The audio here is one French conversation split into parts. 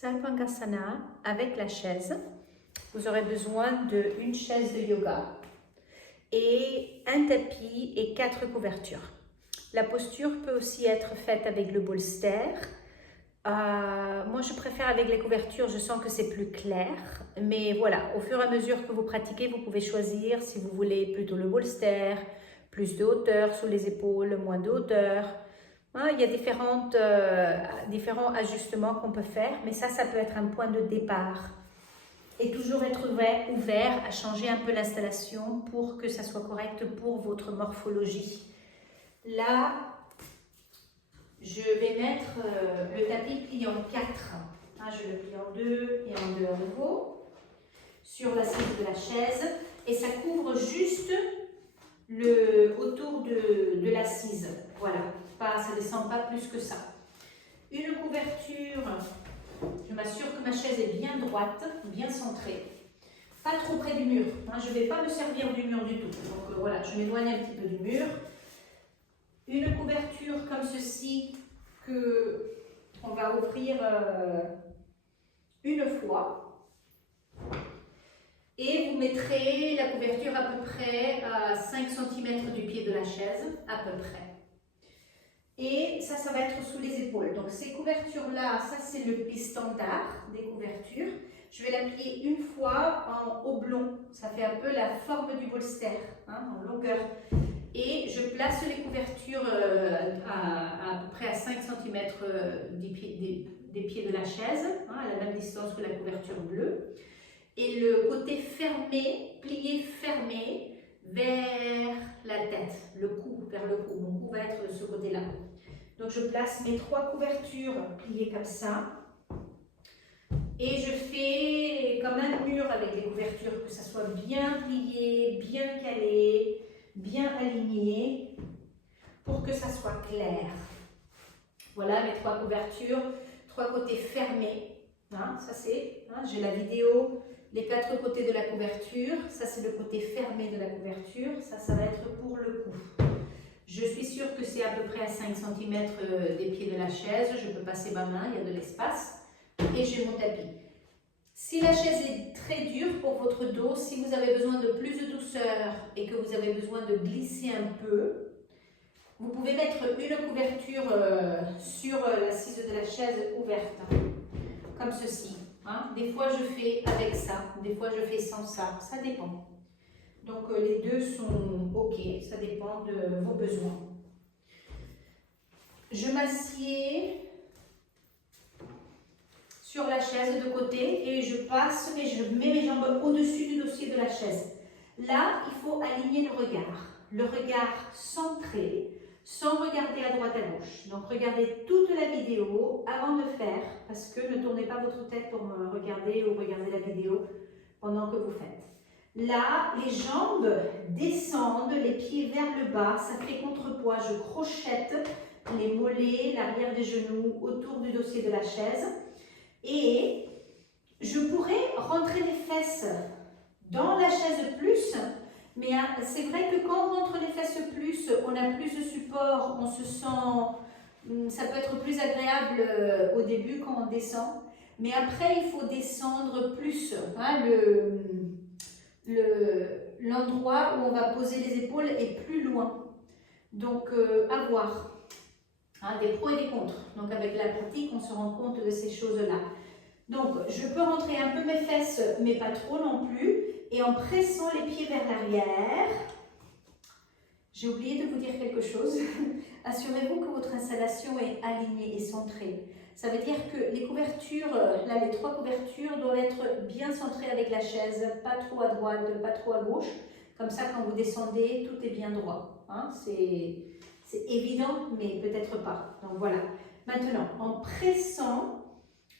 Sarvangasana avec la chaise. Vous aurez besoin d'une chaise de yoga et un tapis et 4 couvertures. La posture peut aussi être faite avec le bolster. Moi, je préfère avec les couvertures, je sens que c'est plus clair. Mais voilà, au fur et à mesure que vous pratiquez, vous pouvez choisir si vous voulez plutôt le bolster, plus de hauteur sous les épaules, moins de hauteur. Il y a différents ajustements qu'on peut faire, mais ça peut être un point de départ. Et toujours être ouvert à changer un peu l'installation pour que ça soit correct pour votre morphologie. Là, je vais mettre le tapis plié en 4. Je le plie en 2 et en 2 à nouveau sur l'assise de la chaise. Et ça couvre juste autour de l'assise. Voilà, ça ne descend pas plus que ça. Une couverture, je m'assure que ma chaise est bien droite, bien centrée. Pas trop près du mur. Je ne vais pas me servir du mur du tout. Donc voilà, je m'éloigne un petit peu du mur. Une couverture comme ceci qu'on va offrir une fois. Et vous mettrez la couverture à peu près à 5 cm du pied de la chaise, à peu près. Et ça va être sous les épaules. Donc ces couvertures-là, ça c'est le pli standard des couvertures. Je vais la plier une fois en oblong. Ça fait un peu la forme du bolster, en longueur. Et je place les couvertures à peu près à 5 cm des pieds de la chaise, à la même distance que la couverture bleue. Et le côté fermé, plié fermé vers la tête, le cou, vers le cou. Mon cou va être de ce côté-là. Donc je place mes 3 couvertures pliées comme ça. Et je fais comme un mur avec les couvertures, que ça soit bien plié, bien calé, bien aligné, pour que ça soit clair. Voilà mes 3 couvertures, 3 côtés fermés. Ça c'est, j'ai la vidéo, les 4 côtés de la couverture. Ça c'est le côté fermé de la couverture. Ça va être pour le cou. Je suis sûre que c'est à peu près à 5 cm des pieds de la chaise. Je peux passer ma main, il y a de l'espace. Et j'ai mon tapis. Si la chaise est très dure pour votre dos, si vous avez besoin de plus de douceur et que vous avez besoin de glisser un peu, vous pouvez mettre une couverture sur l'assise de la chaise ouverte, comme ceci. Des fois je fais avec ça, des fois je fais sans ça, ça dépend. Donc les deux sont ok, ça dépend de vos besoins. Je m'assieds sur la chaise de côté et je mets mes jambes au-dessus du dossier de la chaise. Là, il faut aligner le regard centré, sans regarder à droite à gauche. Donc regardez toute la vidéo avant de faire, parce que ne tournez pas votre tête pour me regarder ou regarder la vidéo pendant que vous faites. Là, les jambes descendent, les pieds vers le bas, ça fait contrepoids, je crochette les mollets, l'arrière des genoux autour du dossier de la chaise. Et je pourrais rentrer les fesses dans la chaise plus, mais c'est vrai que quand on rentre les fesses plus, on a plus de support, on se sent, ça peut être plus agréable au début quand on descend, mais après il faut descendre plus, l'endroit où on va poser les épaules est plus loin, donc à voir. Des pros et des contre. Donc avec la pratique, on se rend compte de ces choses-là. Donc je peux rentrer un peu mes fesses, mais pas trop non plus. Et en pressant les pieds vers l'arrière, j'ai oublié de vous dire quelque chose. Assurez-vous que votre installation est alignée et centrée. Ça veut dire que les couvertures, là les 3 couvertures doivent être bien centrées avec la chaise, pas trop à droite, pas trop à gauche. Comme ça, quand vous descendez, tout est bien droit. C'est évident, mais peut-être pas. Donc voilà. Maintenant, en pressant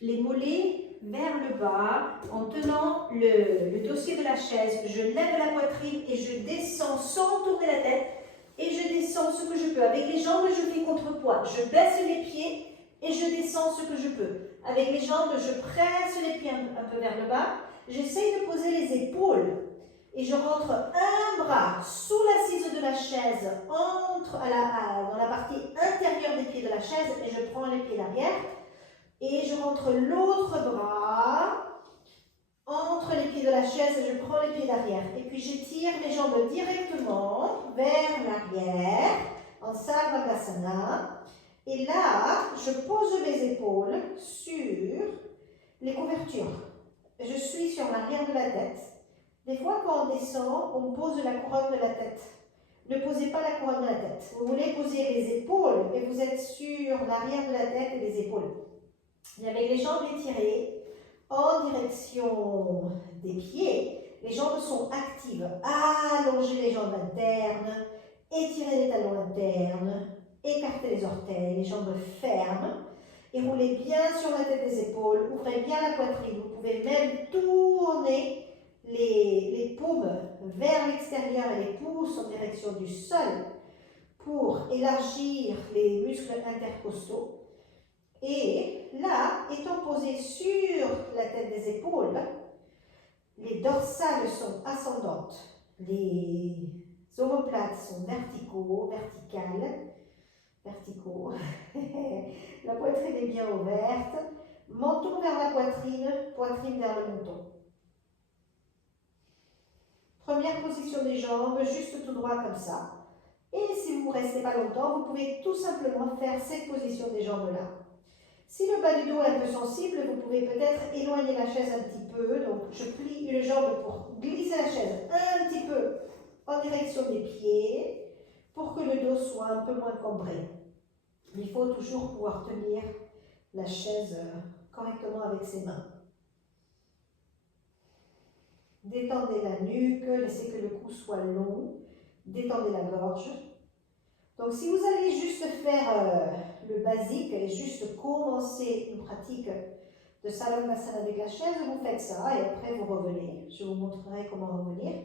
les mollets vers le bas, en tenant le dossier de la chaise, je lève la poitrine et je descends sans tourner la tête. Et je descends ce que je peux. Avec les jambes, je fais contrepoids. Je baisse les pieds et je descends ce que je peux. Avec les jambes, je presse les pieds un peu vers le bas. J'essaye de poser les épaules. Et je rentre un bras sous l'assise de la chaise, entre dans la partie intérieure des pieds de la chaise et je prends les pieds derrière. Et je rentre l'autre bras entre les pieds de la chaise et je prends les pieds d'arrière. Et puis j'étire les jambes directement vers l'arrière en Sarvangasana. Et là, je pose mes épaules sur les couvertures. Je suis sur l'arrière de la tête. Des fois, quand on descend, on pose la couronne de la tête. Ne posez pas la couronne de la tête. Vous voulez poser les épaules et vous êtes sur l'arrière de la tête et les épaules. Et avec les jambes étirées, en direction des pieds, les jambes sont actives. Allongez les jambes internes, étirez les talons internes, écartez les orteils, les jambes fermes et roulez bien sur la tête des épaules, ouvrez bien la poitrine. Vous pouvez même tourner les paumes vers l'extérieur et les pouces en direction du sol pour élargir les muscles intercostaux. Et là, étant posé sur la tête des épaules, les dorsales sont ascendantes, les omoplates sont verticaux. La poitrine est bien ouverte, menton vers la poitrine, poitrine vers le menton. Première position des jambes, juste tout droit comme ça. Et si vous ne restez pas longtemps, vous pouvez tout simplement faire cette position des jambes là. Si le bas du dos est un peu sensible, vous pouvez peut-être éloigner la chaise un petit peu. Donc, je plie une jambe pour glisser la chaise un petit peu en direction des pieds pour que le dos soit un peu moins cambré. Il faut toujours pouvoir tenir la chaise correctement avec ses mains. Détendez la nuque, laissez que le cou soit long. Détendez la gorge. Donc, si vous allez juste faire le basique et juste commencer une pratique de Sarvangasana avec la chaise, vous faites ça et après vous revenez. Je vous montrerai comment revenir.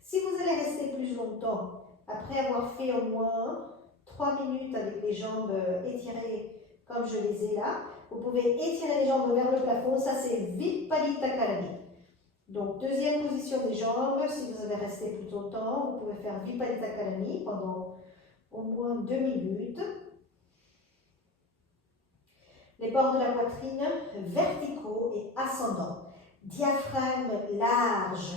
Si vous allez rester plus longtemps, après avoir fait au moins 3 minutes avec les jambes étirées comme je les ai là, vous pouvez étirer les jambes vers le plafond. Ça, c'est Viparita Karani. Donc, deuxième position des jambes. Si vous avez resté plus longtemps, vous pouvez faire Viparita Karani pendant au moins 2 minutes. Les bords de la poitrine verticaux et ascendants. Diaphragme large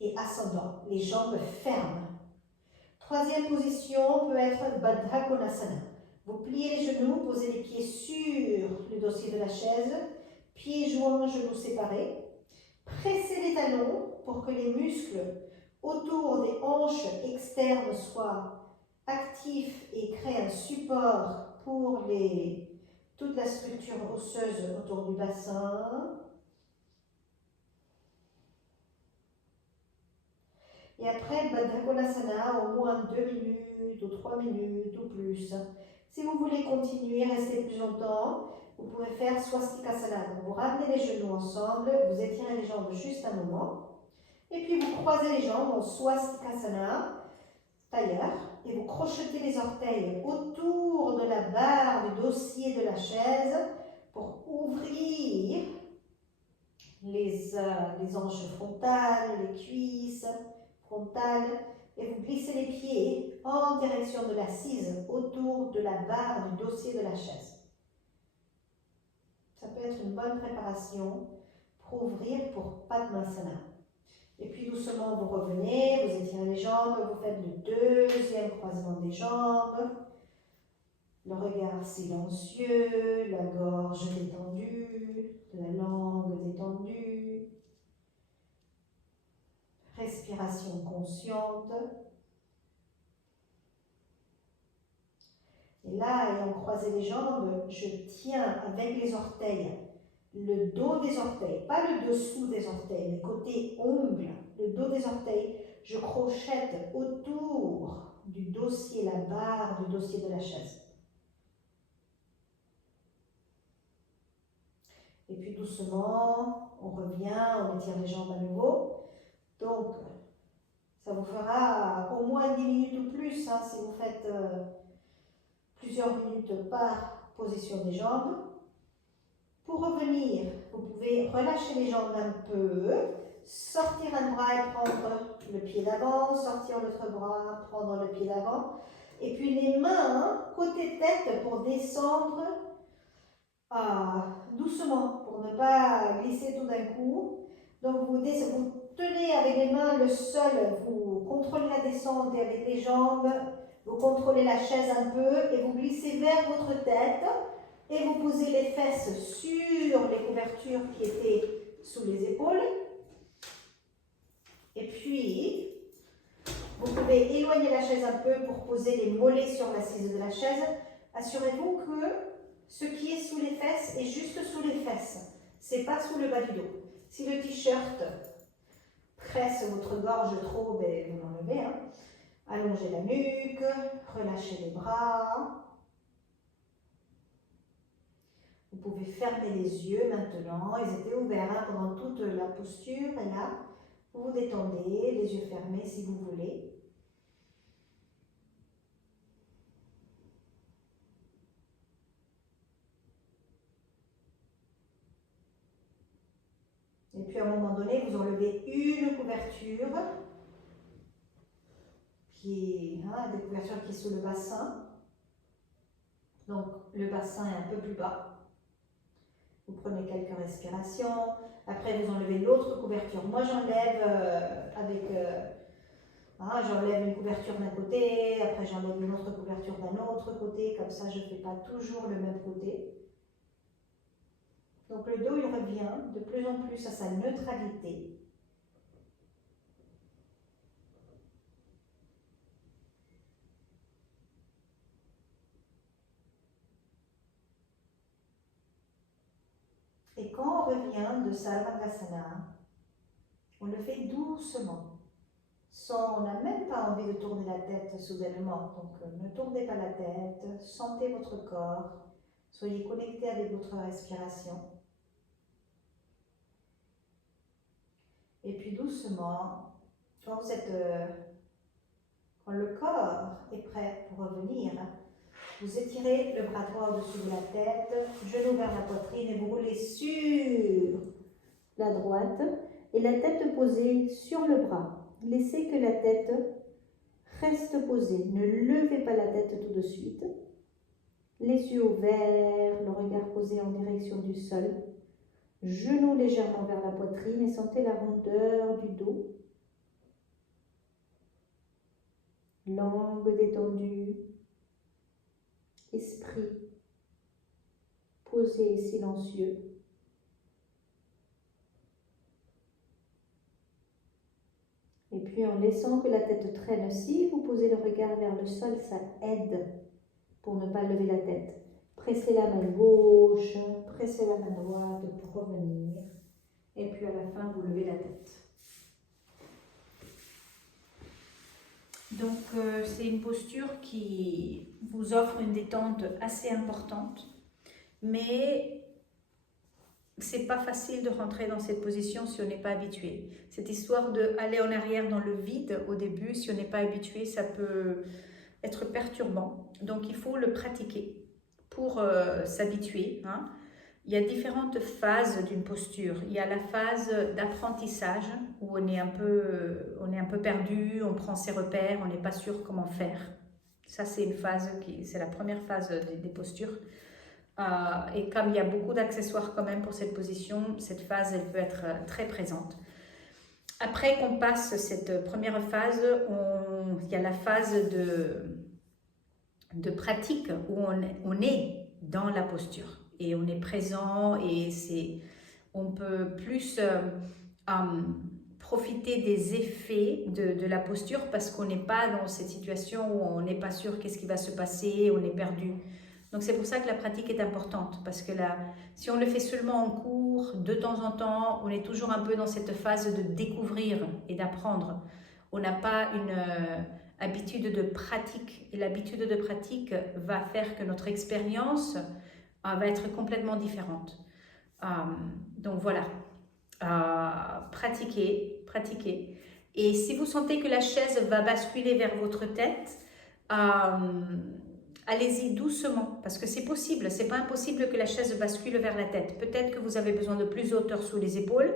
et ascendant. Les jambes fermes. Troisième position peut être Baddha Konasana. Vous pliez les genoux, posez les pieds sur le dossier de la chaise. Pieds joints, genoux séparés. Pressez les talons pour que les muscles autour des hanches externes soient actifs et créent un support pour toute la structure osseuse autour du bassin. Et après, Baddha Konasana, au moins 2 minutes ou 3 minutes ou plus. Si vous voulez continuer, rester plus longtemps, vous pouvez faire Swastikasana. Donc, vous ramenez les genoux ensemble, vous étirez les jambes juste un moment. Et puis, vous croisez les jambes en Swastikasana, tailleur. Et vous crochetez les orteils autour de la barre du dossier de la chaise pour ouvrir les hanches frontales, les cuisses frontales. Et vous glissez les pieds en direction de l'assise autour de la barre du dossier de la chaise. Ça peut être une bonne préparation pour ouvrir pour Padmasana. Et puis doucement vous revenez, vous étirez les jambes, vous faites le deuxième croisement des jambes. Le regard silencieux, la gorge détendue, la langue détendue. Respiration consciente. Et là, ayant croisé les jambes, je tiens avec les orteils le dos des orteils, pas le dessous des orteils, mais côté ongle, le dos des orteils, je crochette autour du dossier, la barre du dossier de la chaise. Et puis doucement, on revient, on étire les jambes à nouveau. Donc, ça vous fera au moins 10 minutes ou plus, hein, si vous faites plusieurs minutes par position des jambes. Pour revenir, vous pouvez relâcher les jambes un peu, sortir un bras et prendre le pied d'avant, sortir l'autre bras, prendre le pied d'avant. Et puis les mains côté tête pour descendre doucement pour ne pas glisser tout d'un coup. Donc vous tenez avec les mains le sol, vous contrôlez la descente et avec les jambes, vous contrôlez la chaise un peu et vous glissez vers votre tête et vous posez les fesses sur les couvertures qui étaient sous les épaules. Et puis, vous pouvez éloigner la chaise un peu pour poser les mollets sur l'assise de la chaise. Assurez-vous que ce qui est sous les fesses est juste sous les fesses. C'est pas sous le bas du dos. Si le t-shirt presse votre gorge trop, ben, vous l'enlevez. Hein. Allongez la nuque, relâchez les bras. Vous pouvez fermer les yeux maintenant. Ils étaient ouverts hein, pendant toute la posture. Et là, vous vous détendez, les yeux fermés si vous voulez. Et puis à un moment donné, vous enlevez une couverture, qui est des couvertures qui est sous le bassin. Donc le bassin est un peu plus bas. Vous prenez quelques respirations. Après, vous enlevez l'autre couverture. Moi, j'enlève j'enlève une couverture d'un côté, après j'enlève une autre couverture d'un autre côté. Comme ça, je ne fais pas toujours le même côté. Donc le dos, il revient de plus en plus à sa neutralité. Et quand on revient de Sarvangasana, on le fait doucement. On n'a même pas envie de tourner la tête soudainement. Donc ne tournez pas la tête, sentez votre corps, soyez connecté avec votre respiration. Et puis doucement, quand le corps est prêt pour revenir, vous étirez le bras droit au-dessus de la tête, genou vers la poitrine et vous roulez sur la droite et la tête posée sur le bras. Laissez que la tête reste posée. Ne levez pas la tête tout de suite. Les yeux ouverts, le regard posé en direction du sol. Genoux légèrement vers la poitrine et sentez la rondeur du dos. Langue détendue. Esprit posé et silencieux. Et puis en laissant que la tête traîne, si vous posez le regard vers le sol, ça aide pour ne pas lever la tête. Pressez la main gauche, pressez la main droite pour revenir. Et puis à la fin, vous levez la tête. Donc c'est une posture qui vous offre une détente assez importante, mais c'est pas facile de rentrer dans cette position si on n'est pas habitué. Cette histoire d'aller en arrière dans le vide au début, si on n'est pas habitué, ça peut être perturbant. Donc il faut le pratiquer pour s'habituer. Hein. Il y a différentes phases d'une posture. Il y a la phase d'apprentissage où on est un peu perdu, on prend ses repères, on n'est pas sûr comment faire. Ça, c'est c'est la première phase des postures. Et comme il y a beaucoup d'accessoires quand même pour cette position, cette phase, elle peut être très présente. Après qu'on passe cette première phase, il y a la phase de pratique où on est dans la posture. Et on est présent et on peut plus profiter des effets de la posture parce qu'on n'est pas dans cette situation où on n'est pas sûr qu'est-ce qui va se passer, on est perdu. Donc c'est pour ça que la pratique est importante parce que si on le fait seulement en cours, de temps en temps, on est toujours un peu dans cette phase de découvrir et d'apprendre. On n'a pas une habitude de pratique et l'habitude de pratique va faire que notre expérience va être complètement différente. Donc voilà, pratiquez. Et si vous sentez que la chaise va basculer vers votre tête, allez-y doucement, parce que c'est possible, c'est pas impossible que la chaise bascule vers la tête. Peut-être que vous avez besoin de plus de hauteur sous les épaules,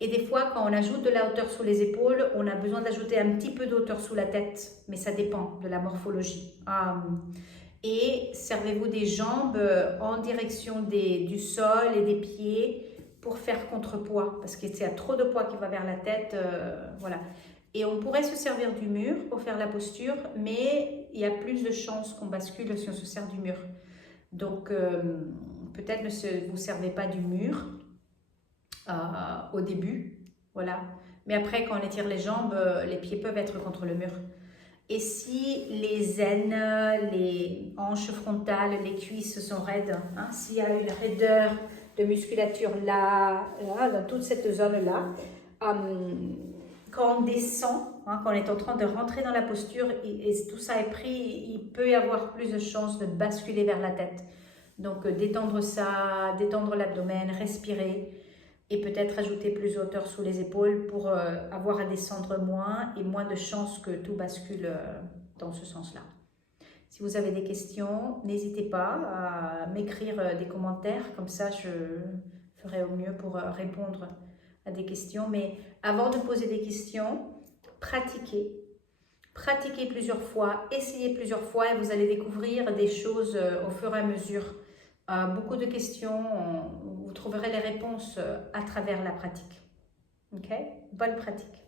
et des fois, quand on ajoute de la hauteur sous les épaules, on a besoin d'ajouter un petit peu de hauteur sous la tête, mais ça dépend de la morphologie. Et servez-vous des jambes en direction du sol et des pieds pour faire contrepoids, parce que s'il y a trop de poids qui va vers la tête, voilà. Et on pourrait se servir du mur pour faire la posture, mais il y a plus de chances qu'on bascule si on se sert du mur. Donc, peut-être ne vous servez pas du mur au début, voilà. Mais après, quand on étire les jambes, les pieds peuvent être contre le mur. Et si les aines, les hanches frontales, les cuisses sont raides, hein, s'il y a une raideur de musculature là, dans toute cette zone-là, quand on descend, hein, quand on est en train de rentrer dans la posture et tout ça est pris, il peut y avoir plus de chances de basculer vers la tête. Donc détendre ça, détendre l'abdomen, respirer et peut-être ajouter plus de hauteur sous les épaules pour avoir à descendre moins et moins de chances que tout bascule dans ce sens-là. Si vous avez des questions, n'hésitez pas à m'écrire des commentaires, comme ça je ferai au mieux pour répondre à des questions. Mais avant de poser des questions, pratiquez. Pratiquez plusieurs fois, essayez plusieurs fois et vous allez découvrir des choses au fur et à mesure. Beaucoup de questions, vous trouverez les réponses à travers la pratique. Ok? Bonne pratique.